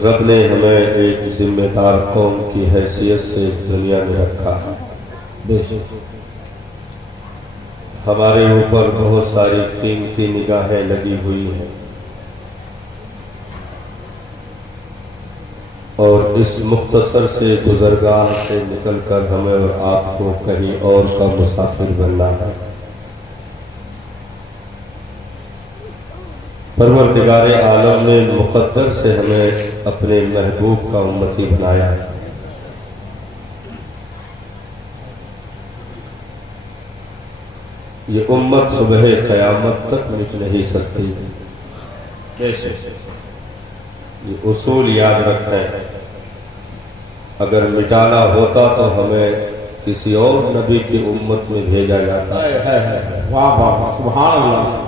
रब ने हमें एक जिम्मेदार कौम की हैसियत से इस दुनिया में रखा है। बेशक हमारे ऊपर बहुत सारी कीमती निगाहें लगी हुई हैं और इस मुख्तसर से गुज़रगाह से निकलकर हमें और आपको कहीं और का मुसाफिर बनना है। परवरदिगारे आलम ने मुक़द्दर से हमें अपने महबूब का उम्मती बनाया है। ये उम्मत सुबह क़यामत तक मिट नहीं सकती। ये उसूल याद रखें, अगर मिटाना होता तो हमें किसी और नबी की उम्मत में भेजा जाता। वाह वाह सुभान अल्लाह।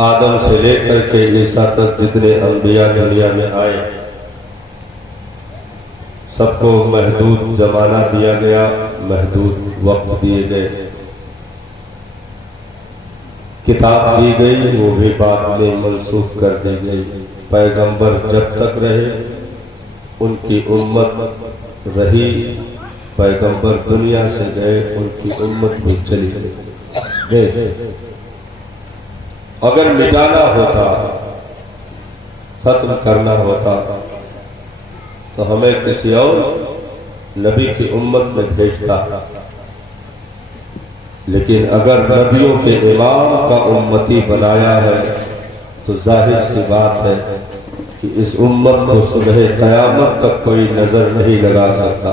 आदम से लेकर के ईसा तक जितने अंबिया दुनिया में आए, सबको महदूद जमाना दिया गया, महदूद वक्त दिए गए, किताब दी गई, वो भी बाद में मनसूख कर दी गई। पैगंबर जब तक रहे उनकी उम्मत रही, पैगंबर दुनिया से गए उनकी उम्मत भी चली गई। अगर मिटाना होता, खत्म करना होता तो हमें किसी और नबी की उम्मत में भेजता, लेकिन अगर नबियों के इमाम का उम्मती बनाया है तो जाहिर सी बात है कि इस उम्मत को सुबह क़यामत तक कोई नजर नहीं लगा सकता।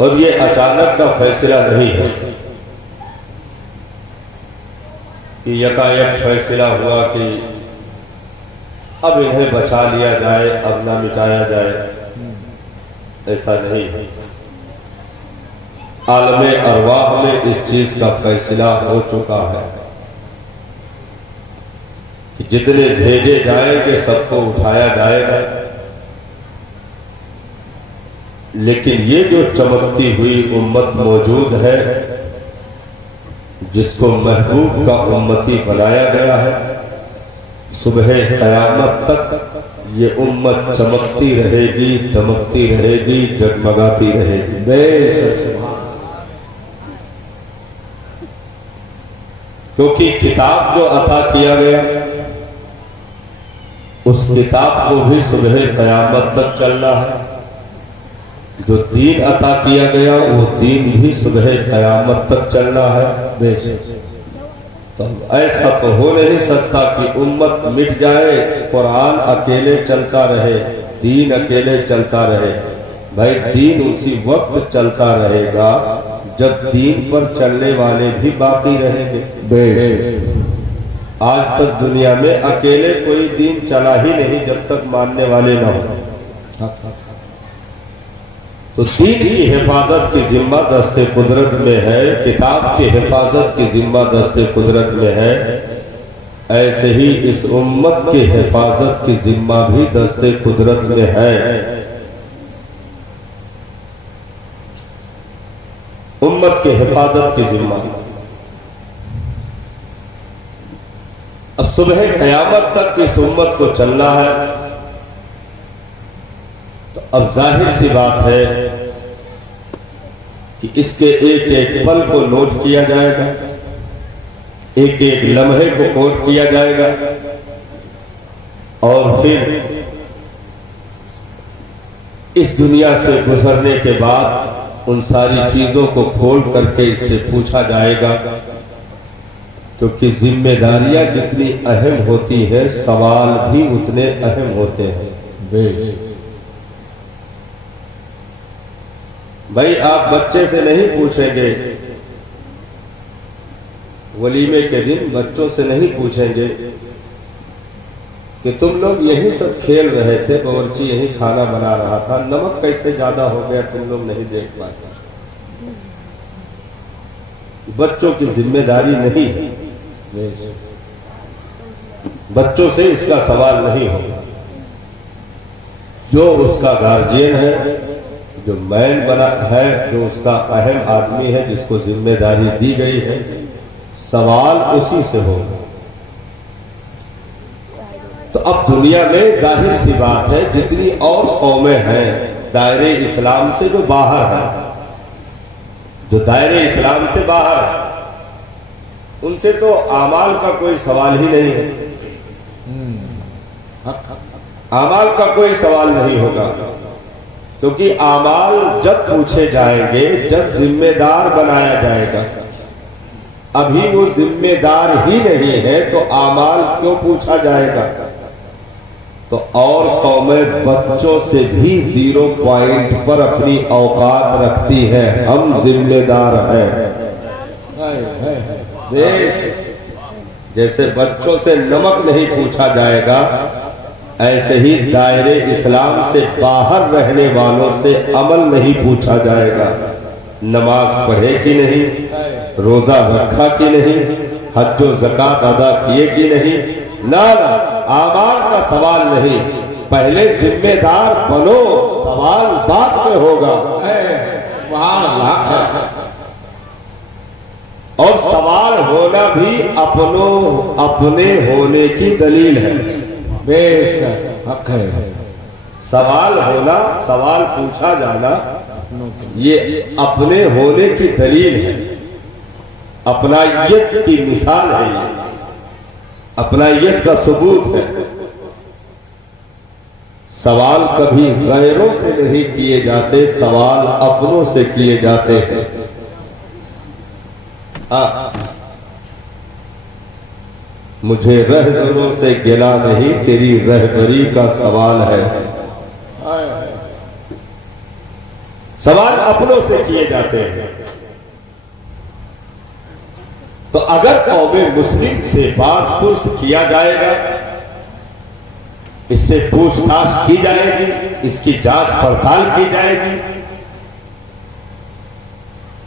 और ये अचानक का फैसला नहीं है कि यकायक फैसला हुआ कि अब इन्हें बचा लिया जाए, अब ना मिटाया जाए। ऐसा नहीं है। आलमे अरवाह में इस चीज का फैसला हो चुका है कि जितने भेजे जाएंगे सबको उठाया जाएगा, लेकिन ये जो चमकती हुई उम्मत मौजूद है जिसको महबूब का उम्मती बनाया गया है, सुबह क़यामत तक ये उम्मत चमकती रहेगी, दमकती रहेगी, जगमगाती रहेगी। बेशक क्योंकि किताब जो अता किया गया उस किताब को भी सुबह क़यामत तक चलना है। जो दीन अता किया गया वो दीन भी सुबह क़यामत तक चलना है। बेशक तो ऐसा तो हो नहीं सकता कि उम्मत मिट जाए, कुरान अकेले चलता रहे, दीन अकेले चलता रहे। भाई दीन उसी वक्त चलता रहेगा जब दीन पर चलने वाले भी बाकी रहेंगे। बेशक आज तक दुनिया में अकेले कोई दीन चला ही नहीं जब तक मानने वाले ना हो। तो दीन की हिफाजत की जिम्मा दस्ते कुदरत में है, किताब की हिफाजत की जिम्मा दस्ते कुदरत में है। ऐसे ही इस उम्मत की हिफाजत की जिम्मा भी दस्ते कुदरत में है। उम्मत की हिफाजत की जिम्मा। अब सुबह क़यामत तक इस उम्मत को चलना है, तो अब जाहिर सी बात है कि इसके एक एक पल को नोट किया जाएगा, एक एक लम्हे को नोट किया जाएगा, और फिर इस दुनिया से गुजरने के बाद उन सारी चीजों को खोल करके इससे पूछा जाएगा। क्योंकि जिम्मेदारियां जितनी अहम होती है सवाल भी उतने अहम होते हैं। बेशक भाई आप बच्चे से नहीं पूछेंगे, वलीमे के दिन बच्चों से नहीं पूछेंगे कि तुम लोग यही सब खेल रहे थे, बावर्ची यही खाना बना रहा था, नमक कैसे ज्यादा हो गया तुम लोग नहीं देख पाए। बच्चों की जिम्मेदारी नहीं है, बच्चों से इसका सवाल नहीं होगा। जो उसका गार्जियन है, जो मैन बना है, जो उसका अहम आदमी है, जिसको जिम्मेदारी दी गई है, सवाल उसी से होगा। तो अब दुनिया में जाहिर सी बात है जितनी और कौमें हैं दायरे इस्लाम से जो बाहर है, जो दायरे इस्लाम से बाहर है, उनसे तो आमाल का कोई सवाल ही नहीं है। आमाल का कोई सवाल नहीं होगा, क्योंकि आमाल जब पूछे जाएंगे, जब जिम्मेदार बनाया जाएगा। अभी वो जिम्मेदार ही नहीं है तो आमाल क्यों पूछा जाएगा। तो और कौमें बच्चों से भी 0 पॉइंट पर अपनी औकात रखती है, हम जिम्मेदार हैं। जैसे बच्चों से नमक नहीं पूछा जाएगा, ऐसे ही दायरे इस्लाम से बाहर रहने वालों से अमल नहीं पूछा जाएगा। नमाज पढ़े कि नहीं, रोजा रखा कि नहीं, हज व ज़कात अदा किए कि नहीं, ना आमाल का सवाल नहीं। पहले जिम्मेदार बनो, सवाल बाद में होगा। और सवाल होना भी अपने होने की दलील है। बेशक है। सवाल होना, सवाल पूछा जाना, ये अपने होने की दलील है, अपनाइयत की मिसाल है, ये अपनाइयत का सबूत है। सवाल कभी गैरों से नहीं किए जाते, सवाल अपनों से किए जाते हैं। मुझे रहबरों से गिला नहीं, तेरी रहबरी का सवाल है। सवाल अपनों से किए जाते हैं। तो अगर कौमे मुस्लिम से बात पुरुष किया जाएगा, इससे पूछताछ की जाएगी, इसकी जांच पड़ताल की जाएगी,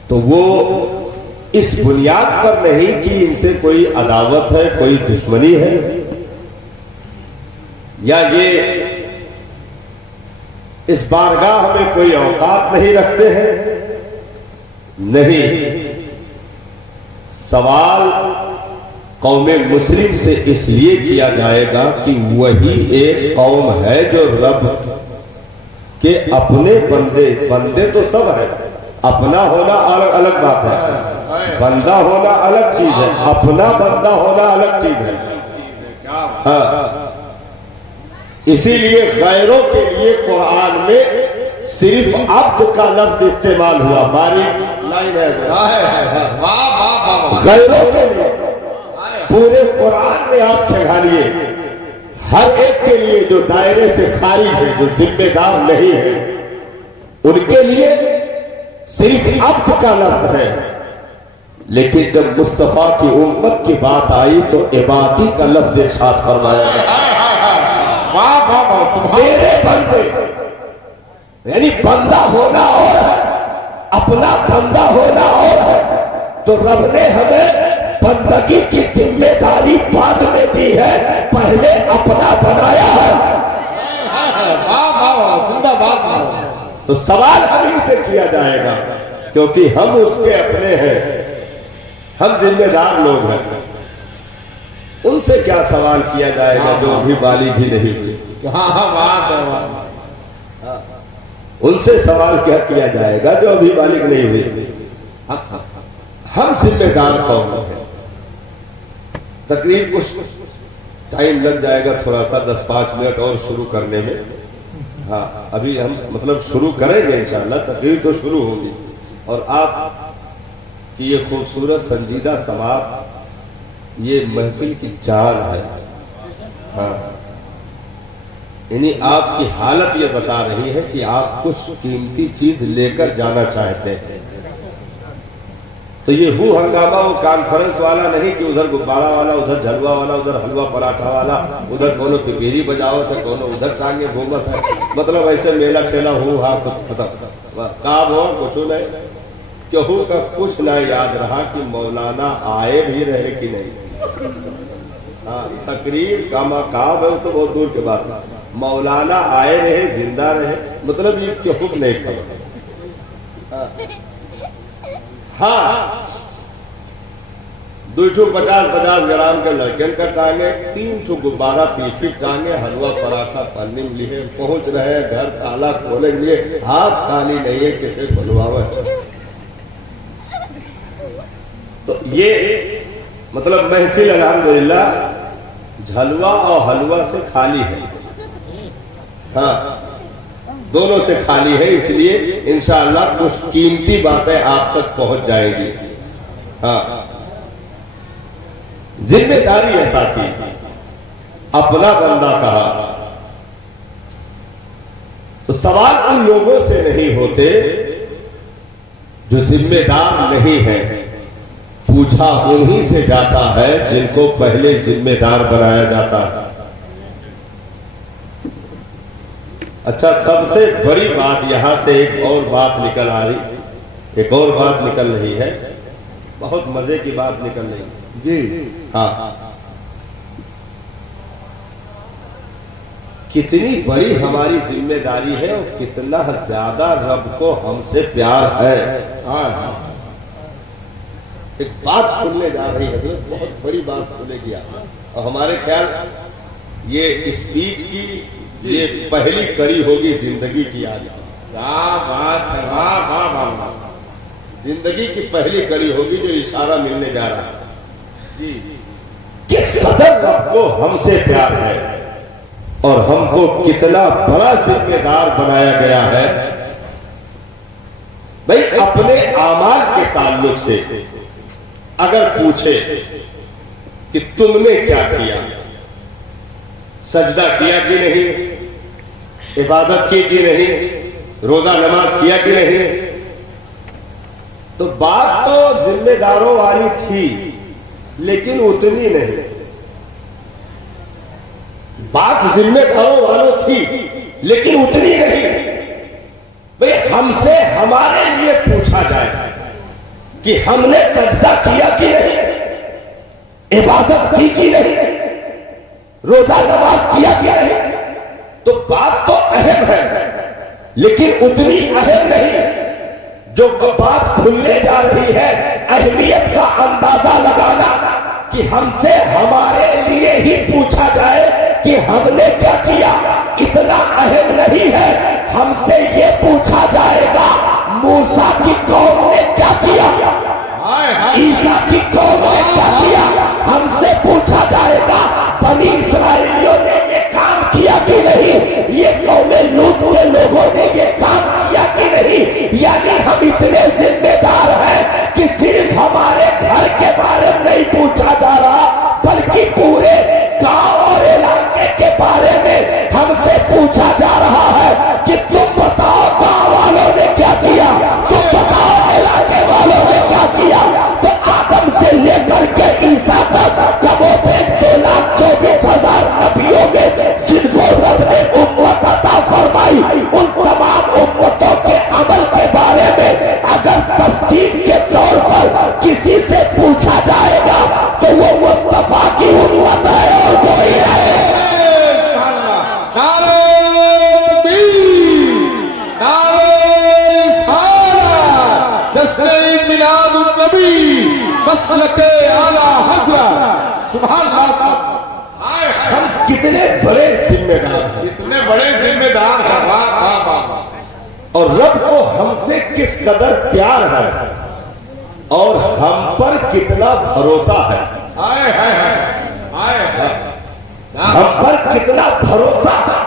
तो वो इस बुनियाद पर नहीं कि इनसे कोई अदावत है, कोई दुश्मनी है, या ये इस बारगाह में कोई औकात नहीं रखते हैं। नहीं, सवाल कौमे मुस्लिम से इसलिए किया जाएगा कि वही एक कौम है जो रब के अपने बंदे तो सब है। अपना होना अलग अलग बात है, बंदा होना अलग चीज है, अपना बंदा होना अलग चीज है। हाँ, इसीलिए गैरों के लिए कुरान में सिर्फ अब्द का लफ्ज इस्तेमाल हुआ। बारीक लाइन है, गैरों के लिए पूरे कुरान में आप खंगालिए, हर एक के लिए जो दायरे से खारिज है, जो जिम्मेदार नहीं है, उनके लिए सिर्फ अब्द का लफ्ज है। लेकिन जब मुस्तफा की उम्मत की बात आई तो इबादी का लफ्ज इरशाद फरमाया गया। मेरे बंदे, यानी बंदा होना और है, अपना बंदा होना और है। तो रब ने हमें बंदगी की जिम्मेदारी बाद में दी है, पहले अपना बनाया है। तो सवाल हम ही से किया जाएगा, क्योंकि हम उसके अपने हैं, हम जिम्मेदार लोग हैं। उनसे क्या सवाल किया जाएगा जो भी बालिग ही नहीं हुई। उनसे सवाल क्या किया जाएगा जो अभी बालिग नहीं हुई। हम जिम्मेदार कौन है। तकरीब कुछ टाइम लग जाएगा, थोड़ा सा 10-5 मिनट और शुरू करने में। हाँ, अभी हम मतलब शुरू करेंगे इंशाअल्लाह, तकरीब तो शुरू होगी। और आप कि ये खूबसूरत संजीदा समात, ये महफिल की जान है। हाँ, यानी आपकी हालत ये बता रही है कि आप कुछ कीमती चीज लेकर जाना चाहते हैं। तो ये हु हंगामा वो कॉन्फ्रेंस वाला नहीं कि उधर गुब्बारा वाला, उधर झलवा वाला, उधर हलवा पराठा वाला, उधर कोनो पिपीरी बजावत है, कोनो उधर टांगे घूमत है। मतलब ऐसे मेला ठेला हु हा खत्म काम हो कुछ नहीं, केहू का कुछ ना याद रहा कि मौलाना आए भी रहे कि नहीं। हाँ, तकरीर का मकाम है तो बहुत दूर के बात है। मौलाना आए रहे, जिंदा रहे, मतलब ये केहू नहीं खबर। हाँ, 2 50-50 ग्राम के लड़कन का टांगे, 3 गुब्बारा पीठी टांगे, हलवा पराठा पन्नी में लिए पहुंच रहे हैं घर, ताला खोले लिए, हाथ खाली नहीं है, किसे बुलवावे। तो ये मतलब महफिल अल्हम्दुलिल्लाह झलवा और हलवा से खाली है। हाँ, दोनों से खाली है, इसलिए इंशाअल्लाह कुछ कीमती बातें आप तक पहुंच जाएगी। हाँ, जिम्मेदारी अता की, अपना बंदा कहा, तो सवाल उन लोगों से नहीं होते जो जिम्मेदार नहीं है, पूछा उन्हीं से जाता है जिनको पहले जिम्मेदार बनाया जाता है। अच्छा, सबसे बड़ी बात यहां से एक और बात निकल आ रही, एक और बात निकल रही है, बहुत मजे की बात निकल रही है जी। हाँ, कितनी बड़ी हमारी जिम्मेदारी है और कितना ज्यादा रब को हमसे प्यार है। हाँ, एक बात खुलने जा रही है, बहुत बड़ी बात खुलेगी और हमारे ख्याल ये स्पीच की ये पहली कड़ी होगी जिंदगी की। आज क्या बात है, वाह वाह वाह वाह। जिंदगी की पहली कड़ी होगी जो इशारा मिलने जा रहा है जी। किस कदर रब को हमसे प्यार है और हमको कितना बड़ा जिम्मेदार बनाया गया है। भाई, अपने आमाल के ताल्लुक से अगर पूछे कि तुमने क्या किया, सजदा किया कि नहीं, इबादत की कि नहीं, रोजा नमाज किया कि नहीं, तो बात तो जिम्मेदारों वाली थी लेकिन उतनी नहीं। बात जिम्मेदारों वालों थी लेकिन उतनी नहीं। भाई, हमसे हमारे लिए पूछा जाए कि हमने सजदा किया कि नहीं, इबादत की कि नहीं, रोजा नमाज किया कि नहीं, तो बात तो अहम है लेकिन उतनी अहम नहीं। जो बात खुलने जा रही है, अहमियत का अंदाजा लगाना कि हमसे हमारे लिए ही पूछा जाए कि हमने क्या किया, इतना अहम नहीं है। हमसे ये पूछा जाएगा मूसा की कौम ने क्या किया, ईसा की कौम ने क्या किया। हमसे पूछा जाएगा बनी इस्राएलियों ने ये काम किया कि नहीं, ये कौमे लूत के लोगों ने ये काम किया कि नहीं। यानी हम इतने जिम्मेदार हैं कि सिर्फ हमारे घर के बारे में नहीं पूछा जा रहा, बल्कि पूरे गांव और इलाके के बारे में हमसे पूछा जा रहा है कि तुम बताओ गांव वालों ने क्या किया, तुम बताओ इलाके वालों ने क्या किया। तो आदम से लेकर के ईसा तक कबो 2,24,000 नबियों में जिनको रब ने उम्मत अता फरमाई, उन तमाम उम्मतों के अमल के बारे में अगर तस्दीक के तौर पर किसी से पूछा जाएगा तो वो मुस्तफा की उम्मत है और कोई नहीं। हम कितने बड़े जिम्मेदार हैं, कितने बड़े जिम्मेदार हैं। वाह वाह वाह। और रब को हमसे किस कदर प्यार है और हम पर कितना भरोसा है। हाय हाय हाय हाय। हम पर कितना भरोसा है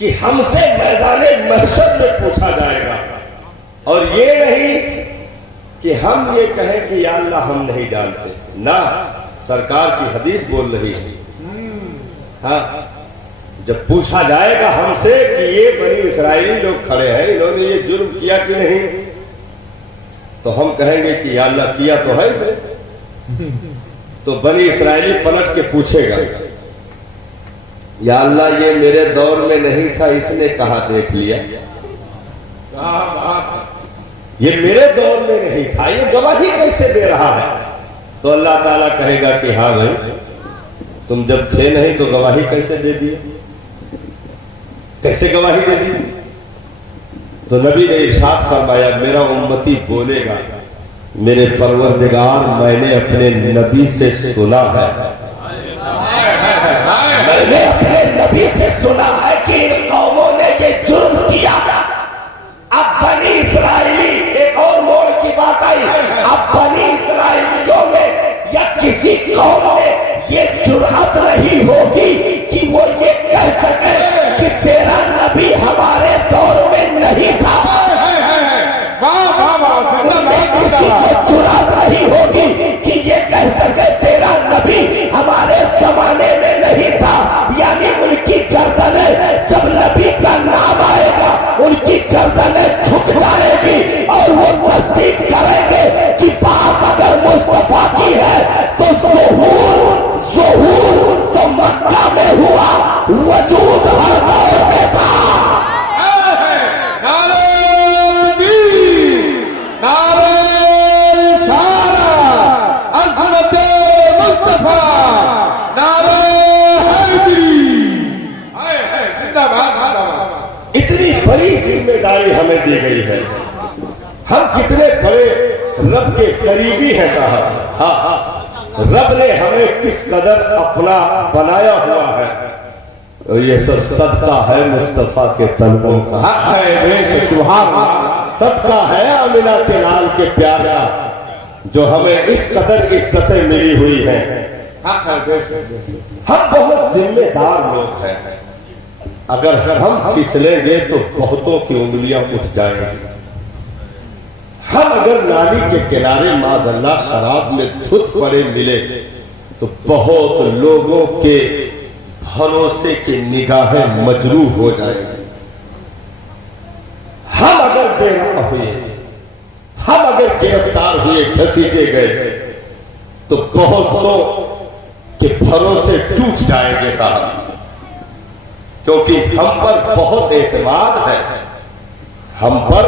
कि हमसे मैदाने महशर में पूछा जाएगा। और ये नहीं कि हम ये कहें कि या अल्लाह हम नहीं जानते ना, सरकार की हदीस बोल रही है। हाँ, जब पूछा जाएगा हमसे कि ये बनी इस्राएली लोग खड़े हैं, इन्होंने ये जुर्म किया कि नहीं, तो हम कहेंगे कि या अल्लाह किया तो है इसे। तो बनी इस्राएली पलट के पूछेगा, या अल्लाह ये मेरे दौर में नहीं था, इसने कहा देख लिया। ये मेरे दौर में नहीं था, ये गवाही कैसे दे रहा है। तो अल्लाह ताला कहेगा कि हाँ भाई, तुम जब थे नहीं तो गवाही कैसे दे दिए, कैसे गवाही दे दी। तो नबी ने इरशाद फरमाया, मेरा उम्मती बोलेगा मेरे परवरदिगार, मैंने अपने नबी से सुना है, मैंने अपने नबी से सुना है कि इन कौमों ने ये जुर्म किया। अब बनी इसराइली, एक और मोड़ की बात आई, अब बनी इसराइलियों में या किसी कौम में ये जुर्अत नहीं होगी कि वो ये कह सके कि तेरा नबी हमारे दौर में नहीं था। किसी को जुर्अत नहीं होगी कि ये कह सके तेरा नबी हमारे जमाने में नहीं था। यानी उनकी गर्दनें, जब नबी का नाम आएगा उनकी गर्दनें झुक जाएगी और वो तस्दीक करेंगे कि बात अगर मुस्तफा की है तो ज़ुहूर तो मक्का में हुआ, वजूद हर दौर में था। इतनी बड़ी जिम्मेदारी हमें दी गई है। हम कितने बड़े रब के करीबी हैं साहब। हाँ, रब ने हमें किस कदर अपना बनाया हुआ है। और ये सब सदका है मुस्तफा के तलबों का, सदका है आमिना के लाल के प्यार का, जो हमें इस कदर इज्जतें मिली हुई हैं। हम बहुत जिम्मेदार लोग हैं। अगर हम फिसलेंगे तो बहुतों की उंगलियां उठ जाएंगी। हम अगर नाली के किनारे माज़अल्लाह शराब में धुत पड़े मिले तो बहुत लोगों के भरोसे की निगाहें मजरूह हो जाएंगी। हम अगर बेराह हुए, हम अगर गिरफ्तार हुए, घसीटे गए तो बहुत सौ के भरोसे टूट जाएंगे साहब, क्योंकि हम पर बहुत एतमाद है। हम पर,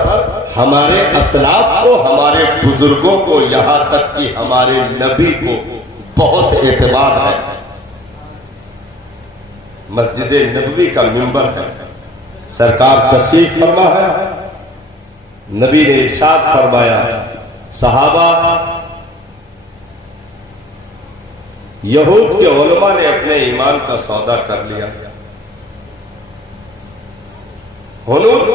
हमारे असलाफ को, हमारे बुजुर्गों को, यहां तक कि हमारे नबी को बहुत एतमाद है। मस्जिद नबवी का मिंबर है, सरकार तशरीफ फरमा है। नबी ने इरशाद फरमाया, सहाबा, यहूद के उलमा ने अपने ईमान का सौदा कर लिया। हुनून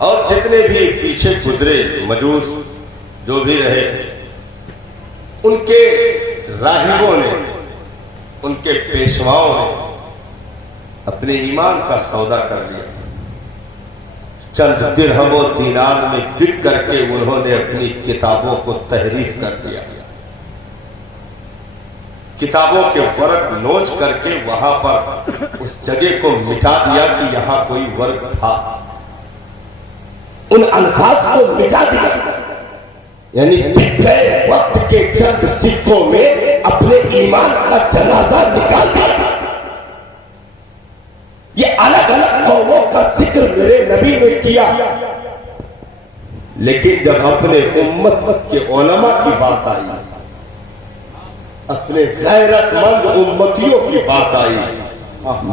और जितने भी पीछे गुजरे मजूस जो भी रहे, उनके राहिबों ने, उनके पेशवाओं ने अपने ईमान का सौदा कर लिया। चंद दिरहम व दीनार में बिक करके उन्होंने अपनी किताबों को तहरीफ कर दिया। किताबों के वर्क नोच करके वहां पर उस जगह को मिटा दिया कि यहां कोई वर्क था। उन अल्फाज को मिटा दिया, यानी बिक गए वक्त के चंद सिक्कों में अपने ईमान का जनाजा निकाल दिया। ये अलग अलग कौमों का जिक्र मेरे नबी ने किया, लेकिन जब अपने उम्मत के उलमा की बात आई, अपने गैरतमंद उम्मतियों की बात आई,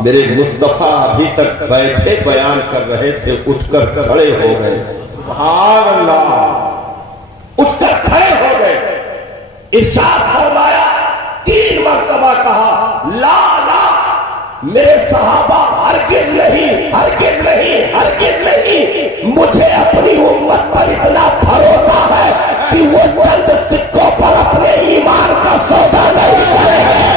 मेरे मुस्तफा अभी तक बैठे बयान कर रहे थे, उठकर खड़े हो गए। सुभान अल्लाह, उठकर खड़े हो गए। इरशाद फरमाया, 3 मरतबा कहा, ला ला मेरे सहाबा, हरगिज नहीं, हरगिज नहीं, हरगिज नहीं। मुझे अपनी उम्मत पर इतना भरोसा है कि वो चंद सिक्कों पर अपने ईमान का सौदा नहीं करेंगे।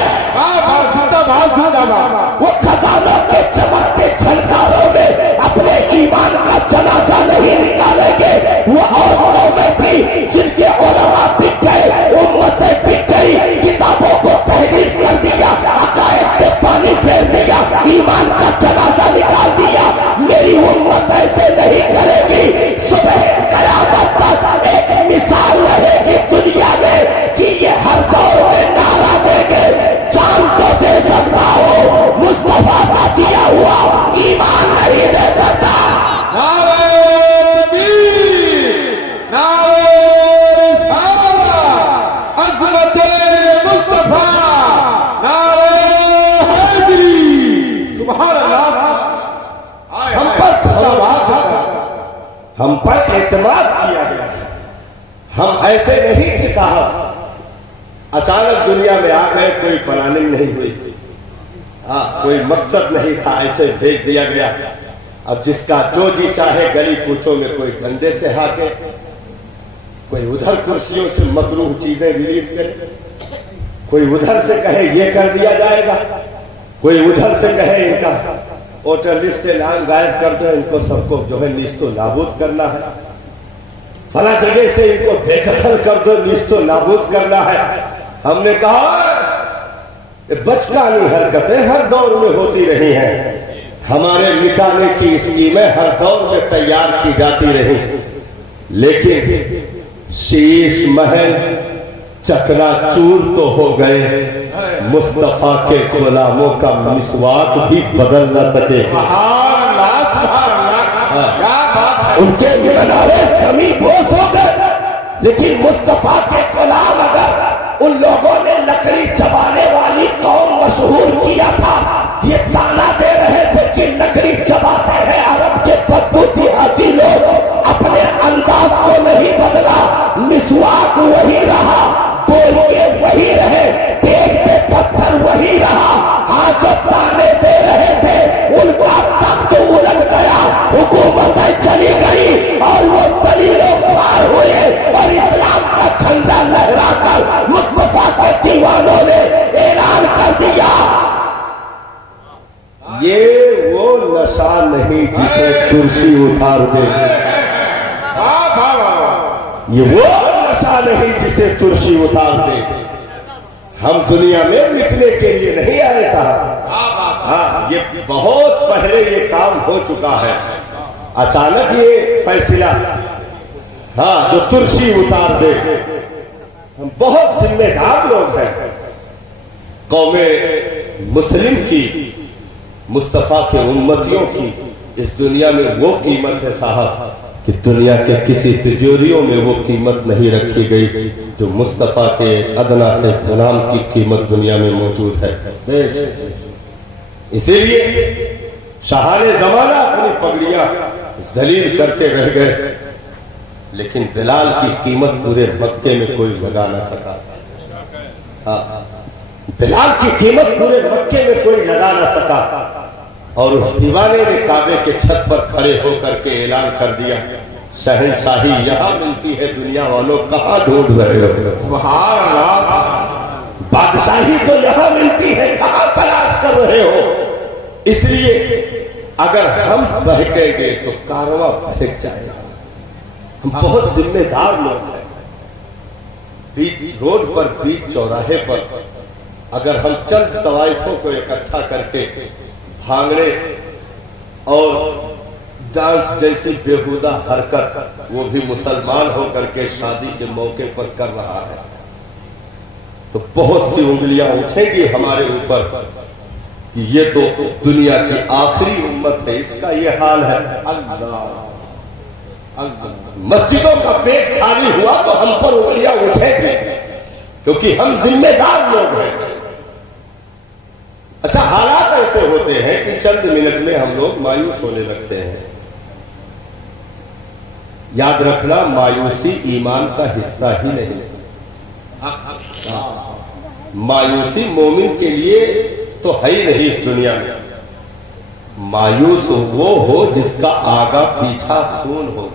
वो खजानों के चमकते झनकारों में अपने ईमान का जनाजा नहीं निकालेंगे। वो और कौमें थी जिनके उलमा बिक गए, उम्मतें बिक गई, किताबों को तहरीफ कर दिया, अकायद पे पानी फेर दिया, ईमान का जनाजा निकाल दिया। मेरी उम्मत ऐसे नहीं करेगी। सुबह कयामत तक एक मिसाल रहेगी दुनिया में कि ये हर दौर में नारा देंगे, जान तो दे सकता हो, मुस्तफा का दिया हुआ ईमान नहीं दे सकता। हम पर एतमाद किया गया है, हम ऐसे नहीं कि साहब अचानक दुनिया में आ गए, कोई प्लानिंग नहीं हुई, हाँ कोई मकसद नहीं था, ऐसे भेज दिया गया। अब जिसका जो जी चाहे गली कूचों में कोई डंडे से हाके, कोई उधर कुर्सियों से मकरूह चीजें रिलीज करे, कोई उधर से कहे ये कर दिया जाएगा, कोई उधर से कहे इनका वोटर लिस्ट से नाम गायब कर दो, इनको सबको जो है नीस्तो नाबूद करना है, फला जगह से इनको बेदखल कर दो, नीस्तो नाबूद करना है। हमने कहा बचकानी हरकतें हर दौर में होती रही हैं, हमारे मिटाने की स्कीमें हर दौर में तैयार की जाती रही, लेकिन शीश महल चकनाचूर तो हो गए, मुस्तफा के गुलामों का मिसवाक भी बदल न सके। उनके मीनारे समी बोस हो गए, लेकिन मुस्तफा के गुलाम अगर उन लोगों ने लकड़ी चबाने वाली कौम मशहूर किया था, ये ताना दे रहे थे कि लकड़ी चबाते हैं अरब के बद्दू देहाती लोग, अपने अंदाज को नहीं बदला, मिसवाक वही रहा, बोल के वही रहे, पेट पे पत्थर वही रहा। आज जो ताने दे रहे थे उनका तख्त उलट गया, हुकूमतें चली गई और वो सभी लोग पार हुए और इस्लाम का झंडा लहराकर मुस्तफा के दीवानों ने ऐलान कर दिया, ये वो नशा नहीं जिसे तुलसी उतार दे, ये वो नशा नहीं जिसे तुलसी उतार दे। हम दुनिया में मिटने के लिए नहीं आए साहब, हाँ ये बहुत पहले ये काम हो चुका है, अचानक ये फैसला, हाँ जो तुलसी उतार दे। हम बहुत जिम्मेदार लोग हैं, कौमे मुस्लिम की, मुस्तफा के उम्मतियों की इस दुनिया में वो कीमत है साहब कि दुनिया के किसी तिजोरियों में वो कीमत नहीं रखी गई जो मुस्तफा के अदना से गुलाम की कीमत दुनिया में मौजूद है। इसीलिए शाहाने जमाना अपनी पगड़ियां जलील करते रह गए, लेकिन बिलाल की कीमत पूरे मक्के में कोई लगा ना सका। हाँ, बिलाल की कीमत पूरे मक्के में कोई लगा ना सका। और उस दीवाने ने काबे के छत पर खड़े होकर के ऐलान कर दिया, शहंशाही यहाँ मिलती है, दुनिया वालों कहाँ ढूंढ रहे हो? सुभान अल्लाह। बादशाही तो यहाँ मिलती है, कहाँ तलाश कर रहे हो? इसलिए अगर हम बहकेंगे तो कारवां बहक जाएगा। हम बहुत जिम्मेदार लोग हैं। बीच रोड पर, बीच चौराहे पर अगर हम चंद तवाइफों को इकट्ठा करके भांगड़े और डांस जैसी बेहुदा हरकत, वो भी मुसलमान होकर के शादी के मौके पर कर रहा है, तो बहुत सी उंगलियां उठेंगी हमारे ऊपर कि ये तो दुनिया की आखिरी उम्मत है, इसका ये हाल है। मस्जिदों का पेट खाली हुआ तो हम पर उंगलियां उठेंगी, क्योंकि हम जिम्मेदार लोग हैं। अच्छा, हालात ऐसे होते हैं कि चंद मिनट में हम लोग मायूस होने लगते हैं। याद रखना, मायूसी ईमान का हिस्सा ही नहीं। मायूसी मोमिन के लिए तो है ही नहीं इस दुनिया में। मायूस वो हो जिसका आगा पीछा सून हो।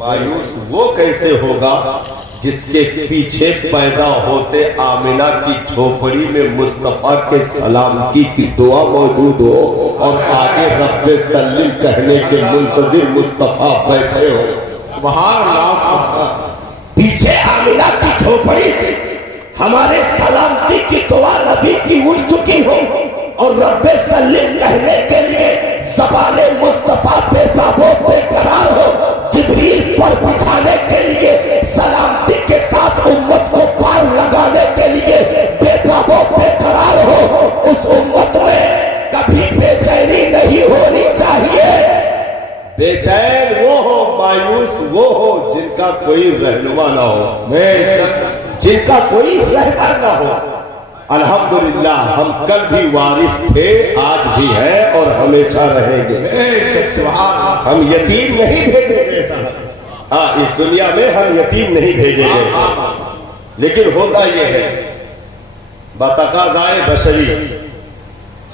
मायूस वो कैसे होगा जिसके पीछे पैदा होते आमिना की झोपड़ी में मुस्तफा के सलामती की दुआ मौजूद हो और आगे रब्बे सल्लिम कहने के मुंतजिर मुस्तफा बैठे हो। सुभान अल्लाह। पीछे आमिना की झोपड़ी से हमारे सलामती की दुआ नबी की उड़ चुकी हो और रब्बे सल्लिम कहने के लिए ज़बाने मुस्तफा बेताबो बेकरार हो, जिब्रील पर बिछाने के लिए सलामती के साथ उम्मत को पार लगाने के लिए बेताबो बेकरार हो, उस उम्मत में कभी बेचैनी नहीं होनी चाहिए। बेचैन वो हो, मायूस वो हो जिनका कोई रहनुमा ना हो, जिनका कोई रहबर ना हो। अल्हम्दुलिल्लाह हम कल भी वारिस थे, आज भी हैं और हमेशा रहेंगे। हम यतीम नहीं भेजेंगे साहब, हाँ, इस दुनिया में हम यतीम नहीं भेजे गए, लेकिन होता यह है बातकाज़ाए बशरी,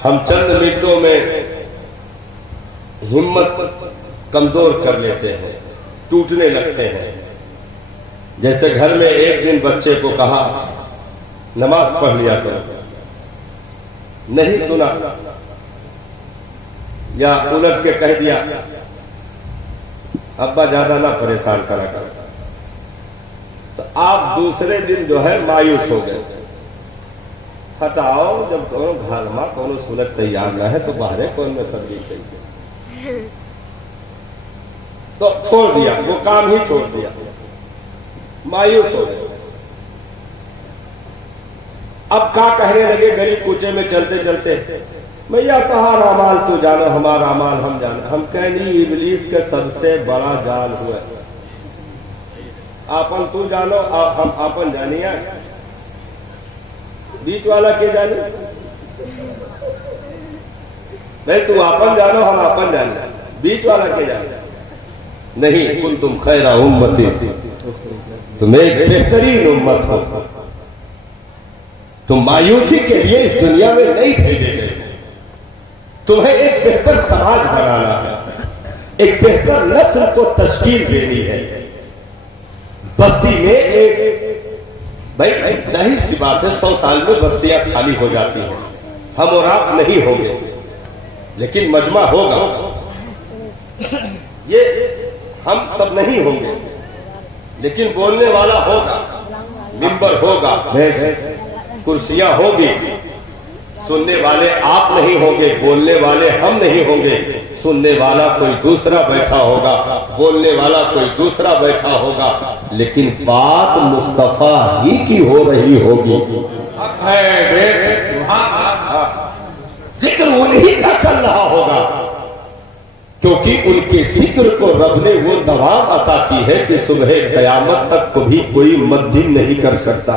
हम चंद मिनटों में हिम्मत कमजोर कर लेते हैं, टूटने लगते हैं। जैसे घर में एक दिन बच्चे को कहा नमाज पढ़ लिया करो, नहीं सुना, या उलट के कह दिया अब्बा ज्यादा ना परेशान करा कर, तो आप दूसरे दिन जो है मायूस हो गए। हटाओ, जब कोनो घर में कोनो सुनत तैयार ना है तो बाहरे कौन में तबलीग करिए, तो छोड़ दिया, वो काम ही छोड़ दिया, मायूस हो गए। अब क्या कहने लगे गली कूचे में चलते चलते, भैया तहार अमाल तू जानो, हमारा अमाल हम जानो। हम कहें इबलीस के सबसे बड़ा जाल हुआ, आपन तू जानो हम आपन जानिया, बीच वाला के जाने, भाई तू आपन जानो हम आपन जाने, बीच वाला के जाने नहीं। कुल तुम खैरा उम्मती, तुम एक बेहतरीन उम्मत हो, तुम मायूसी के लिए इस दुनिया में नहीं भेजे गए, तुम्हें एक बेहतर समाज बनाना है, एक बेहतर नस्ल को तश्कील देनी है। बस्ती में एक, भाई जाहिर सी बात है 100 साल में बस्तियां खाली हो जाती हैं, हम और आप नहीं होंगे, लेकिन मजमा होगा, ये हम सब नहीं होंगे, लेकिन बोलने वाला होगा, मिंबर होगा, कुर्सियां होगी, सुनने वाले आप नहीं होंगे, बोलने वाले हम नहीं होंगे, सुनने वाला कोई दूसरा बैठा होगा, बोलने वाला कोई दूसरा बैठा होगा, लेकिन बात मुस्तफा ही की हो रही होगी, जिक्र उन्हीं का चल रहा होगा, क्योंकि उनके जिक्र को रब ने वो दवाब अता की है कि सुबह कयामत तक कभी कोई मद्दिम नहीं कर सकता।